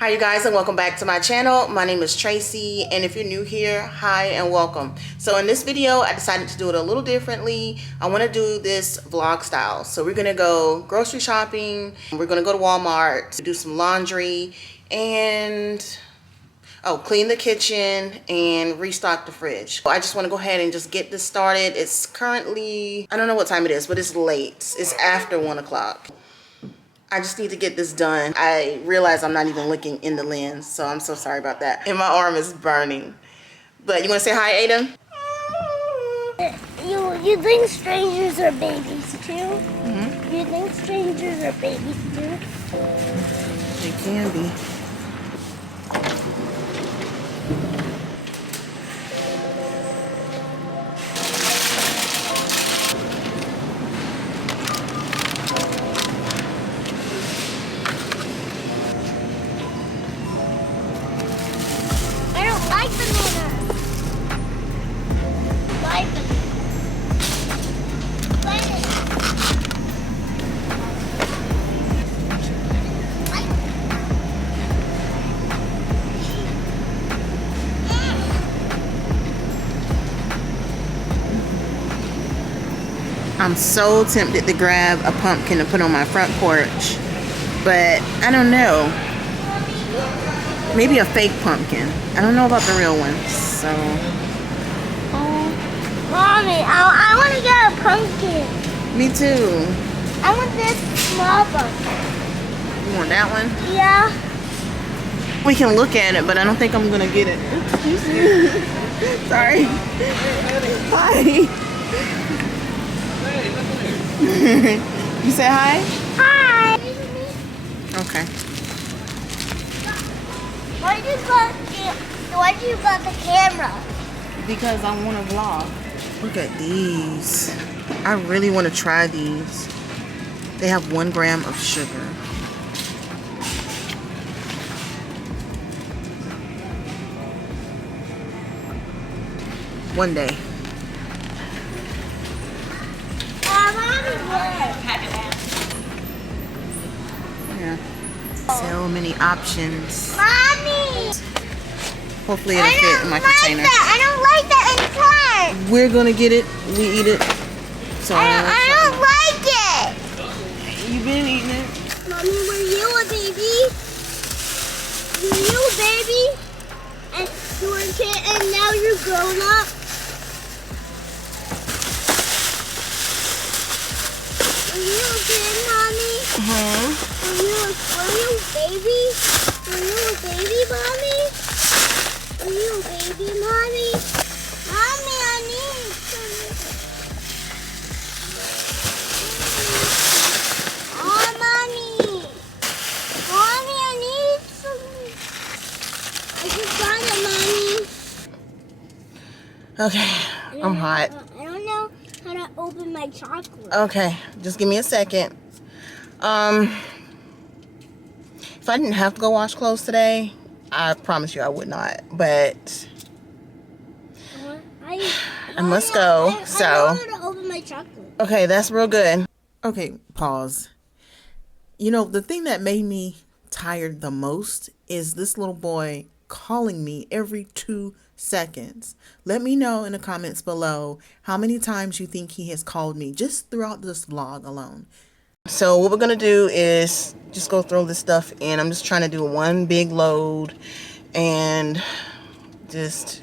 Hi you guys, and welcome back to my channel. My name is Tracy, and if you're new here, hi and welcome. So in this video I decided to do it a little differently. I want to do this vlog style. So we're gonna go grocery shopping, we're gonna go to Walmart to do some laundry and clean the kitchen and restock the fridge. I just want to go ahead and just get this started. It's currently, I don't know what time it is, but it's late. It's after 1 o'clock. I just need to get this done. I realize I'm not even looking in the lens, so I'm so sorry about that. And my arm is burning. But you want to say hi, Aiden? You think strangers are babies too? Mm-hmm. You think strangers are babies too? They can be. Like bananas. Like I'm so tempted to grab a pumpkin to put on my front porch, but I don't know. Maybe a fake pumpkin. I don't know about the real ones, so. Oh, Mommy, I want to get a pumpkin. Me too. I want this small pumpkin. You want that one? Yeah. We can look at it, but I don't think I'm gonna get it. Excuse me. Sorry. Hi. You say hi? Hi. Okay. Why do you got the camera? Because I want to vlog. Look at these. I really want to try these. They have 1 gram of sugar. One day. Yeah. So many options. Mommy! Hopefully it'll fit in my container. I don't like that inside. We're gonna get it. We eat it. So I don't like it. You've been eating it. Mommy, were you a baby? Were you a baby? And you were a kid and now you're grown up? Were you a kid, Mommy? Were you a baby? Were you a baby, Mommy? Were you a baby, Mommy? Mommy, I need some. Oh, Mommy. Mommy, I need some. I just got it, Mommy. Okay, I'm hot. I don't know how to open my chocolate. Okay, just give me a second. If I didn't have to go wash clothes today, I promise you I would not. But I must go. So I know how to open my chocolate. okay, that's real good. Okay, pause. You know, the thing that made me tired the most is this little boy calling me every 2 seconds. Let me know in the comments below how many times you think he has called me just throughout this vlog alone. So what we're gonna do is just go throw this stuff in. I'm just trying to do one big load and just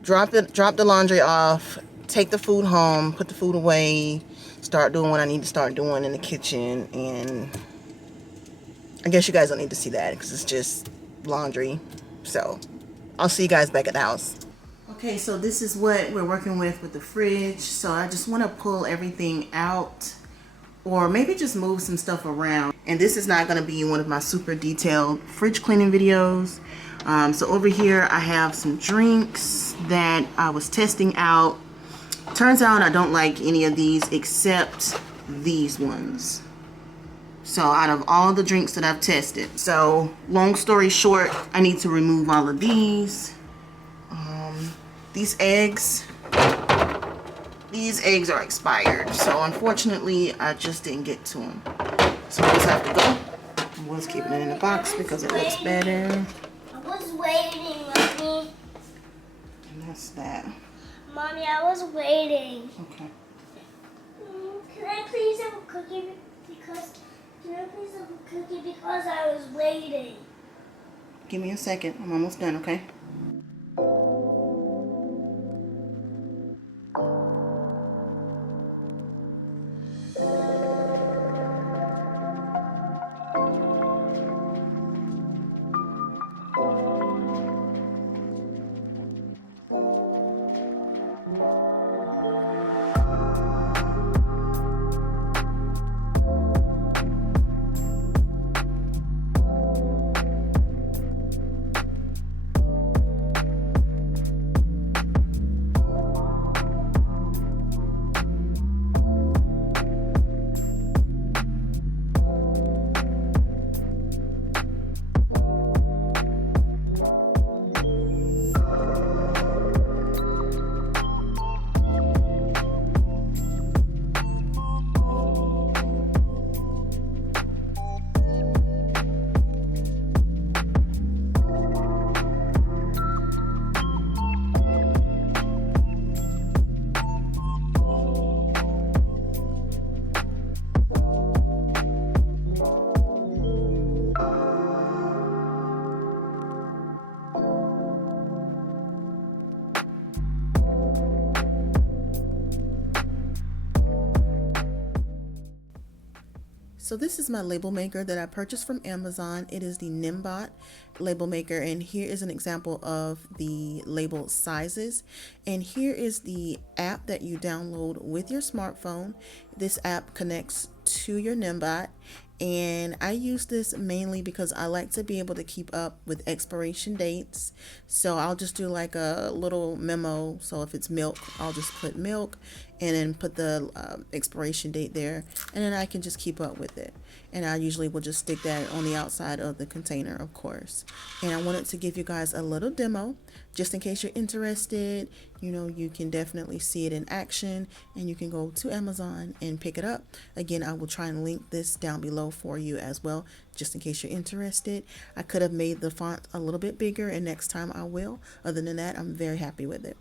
drop the laundry off, take the food home, put the food away, start doing what I need to start doing in the kitchen. And I guess you guys don't need to see that because it's just laundry. So I'll see you guys back at the house. Okay, so this is what we're working with the fridge. So I just want to pull everything out, or maybe just move some stuff around. And this is not going to be one of my super detailed fridge cleaning videos. So over here I have some drinks that I was testing out. Turns out I don't like any of these except these ones. So out of all the drinks that I've tested. So long story short, I need to remove all of these. These eggs are expired. So unfortunately, I just didn't get to them. So I just have to go was keeping it in the box because it looks better. I was waiting, Mommy. And that's that. Mommy, I was waiting. Okay. Can I please have a cookie because I was waiting? Give me a second. I'm almost done, okay? So this is my label maker that I purchased from Amazon. It is the Nimbot label maker, and here is an example of the label sizes. And here is the app that you download with your smartphone. This app connects to your Nimbot, and I use this mainly because I like to be able to keep up with expiration dates. So I'll just do like a little memo. So if it's milk, I'll just put milk and then put the expiration date there, and then I can just keep up with it. And I usually will just stick that on the outside of the container, of course. And I wanted to give you guys a little demo just in case you're interested. You know, you can definitely see it in action, and you can go to Amazon and pick it up. Again, I will try and link this down below for you as well, just in case you're interested. I could have made the font a little bit bigger, and next time I will. Other than that, I'm very happy with it.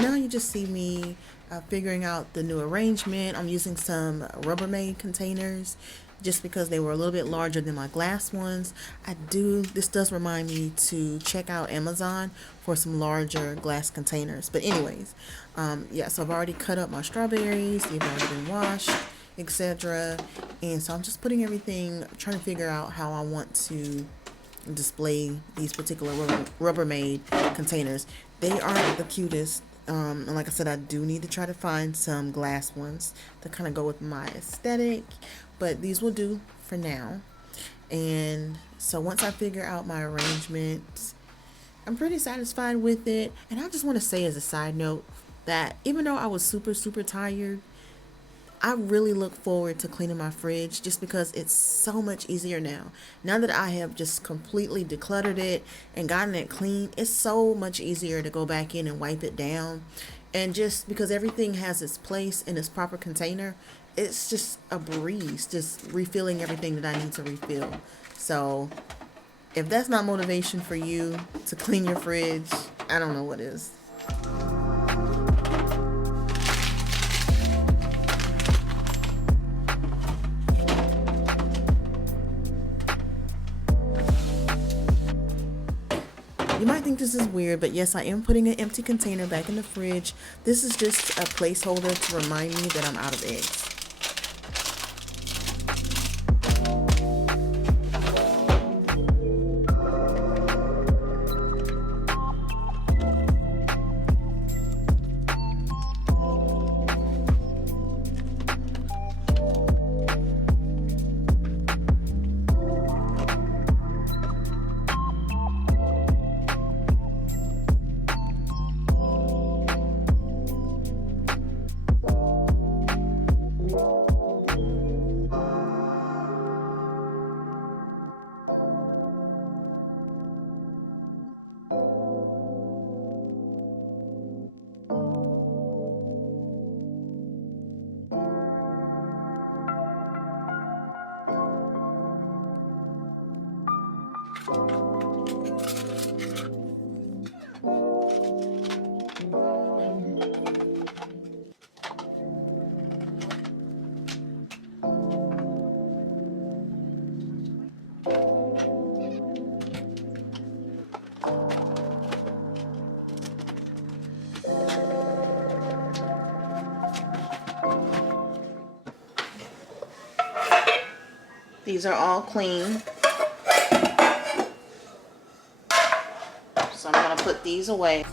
Now you just see me figuring out the new arrangement. I'm using some Rubbermaid containers just because they were a little bit larger than my glass ones. This does remind me to check out Amazon for some larger glass containers. But anyways, yeah, so I've already cut up my strawberries. They've already been washed, etc. And so I'm just putting everything, trying to figure out how I want to display these particular Rubbermaid containers. They are the cutest. And like I said, I do need to try to find some glass ones to kind of go with my aesthetic, but these will do for now. And so once I figure out my arrangement, I'm pretty satisfied with it. And I just want to say as a side note that even though I was super tired, I really look forward to cleaning my fridge just because it's so much easier now. Now that I have just completely decluttered it and gotten it clean, it's so much easier to go back in and wipe it down. And just because everything has its place in its proper container, it's just a breeze, just refilling everything that I need to refill. So if that's not motivation for you to clean your fridge, I don't know what is. think this is weird, but yes, I am putting an empty container back in the fridge. This is just a placeholder to remind me that I'm out of eggs. These are all clean. So I'm going to put these away.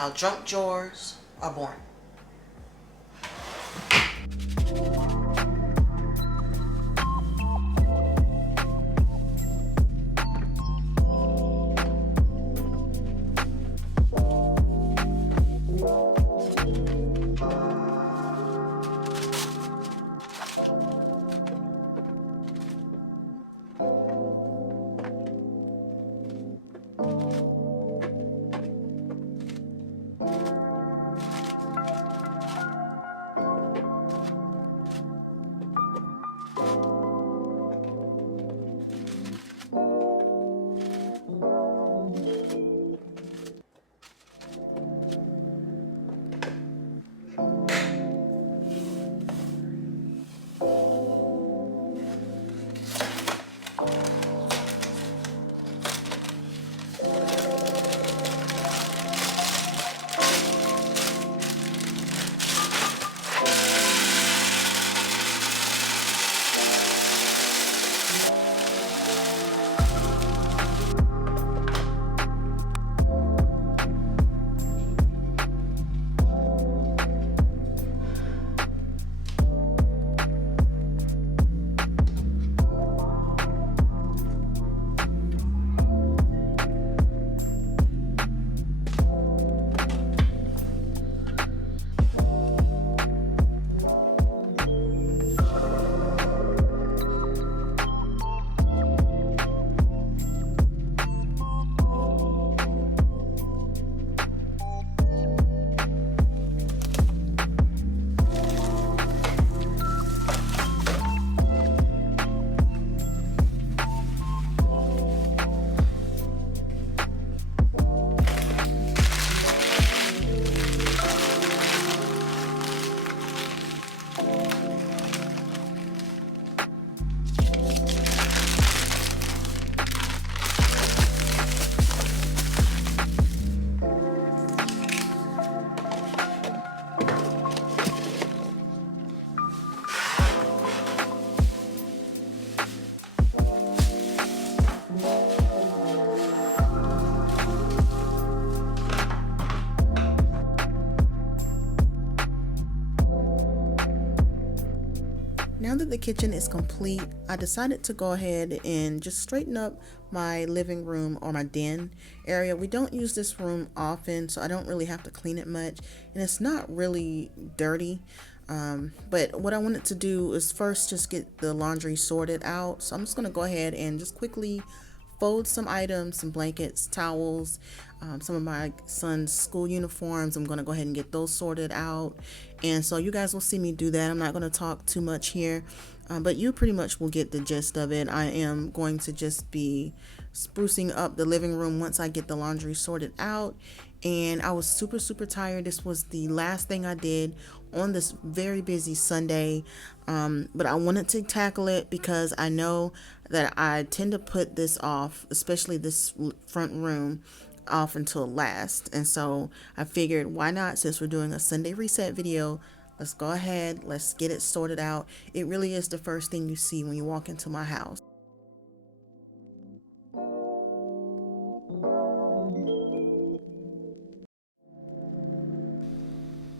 how junk drawers are born. Now that the kitchen is complete, I decided to go ahead and just straighten up my living room or my den area. We don't use this room often, so I don't really have to clean it much, and it's not really dirty. But what I wanted to do is first just get the laundry sorted out. So I'm just going to go ahead and just quickly fold some items, some blankets, towels, some of my son's school uniforms. I'm going to go ahead and get those sorted out. And so you guys will see me do that. I'm not going to talk too much here, but you pretty much will get the gist of it. I am going to just be sprucing up the living room once I get the laundry sorted out. And I was super tired. This was the last thing I did on this very busy Sunday, but I wanted to tackle it because I know that I tend to put this off, especially this front room, off until last. And so I figured, why not, since we're doing a Sunday reset video, let's go ahead, let's get it sorted out. It really is the first thing you see when you walk into my house.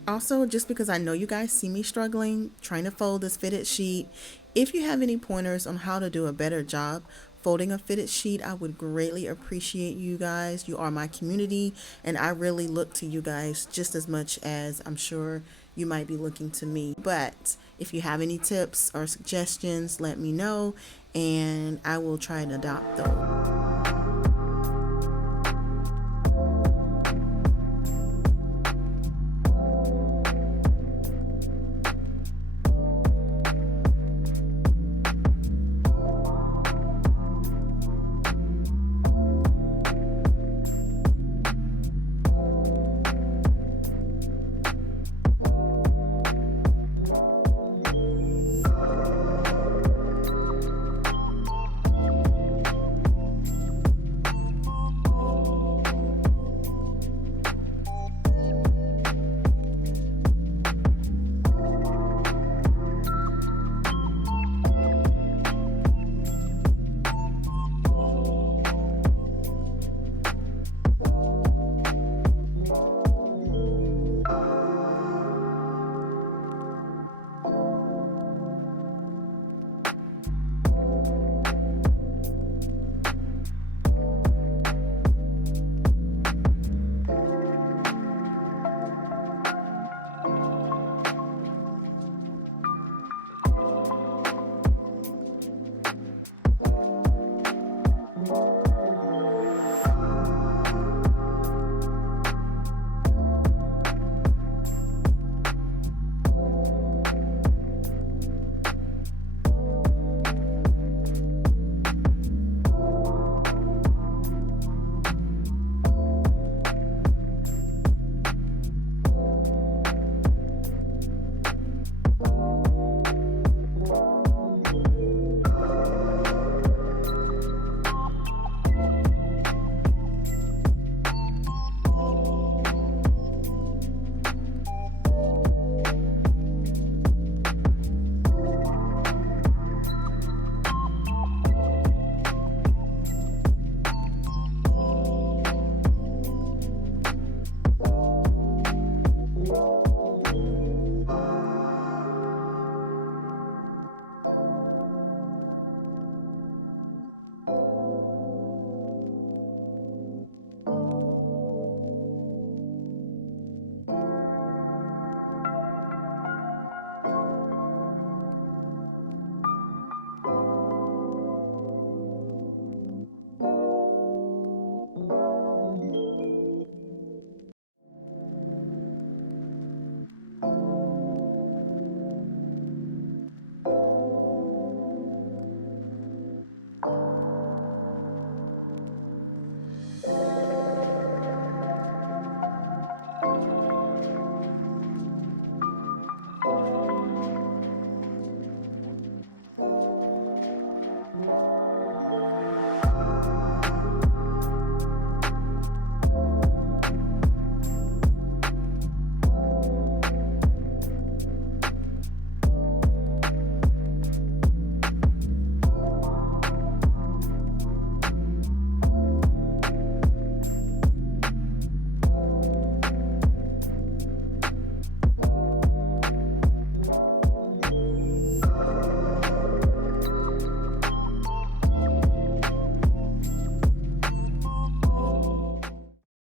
Also, just because I know you guys see me struggling trying to fold this fitted sheet, if you have any pointers on how to do a better job folding a fitted sheet, I would greatly appreciate you guys. You are my community, and I really look to you guys just as much as I'm sure you might be looking to me. But if you have any tips or suggestions, let me know, and I will try and adopt those.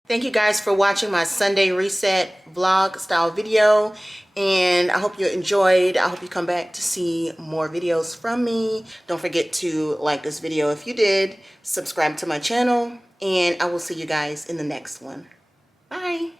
Thank you guys for watching my Sunday reset vlog style video, and I hope you enjoyed. I hope you come back to see more videos from me. Don't forget to like this video if you did, subscribe to my channel, and I will see you guys in the next one. Bye.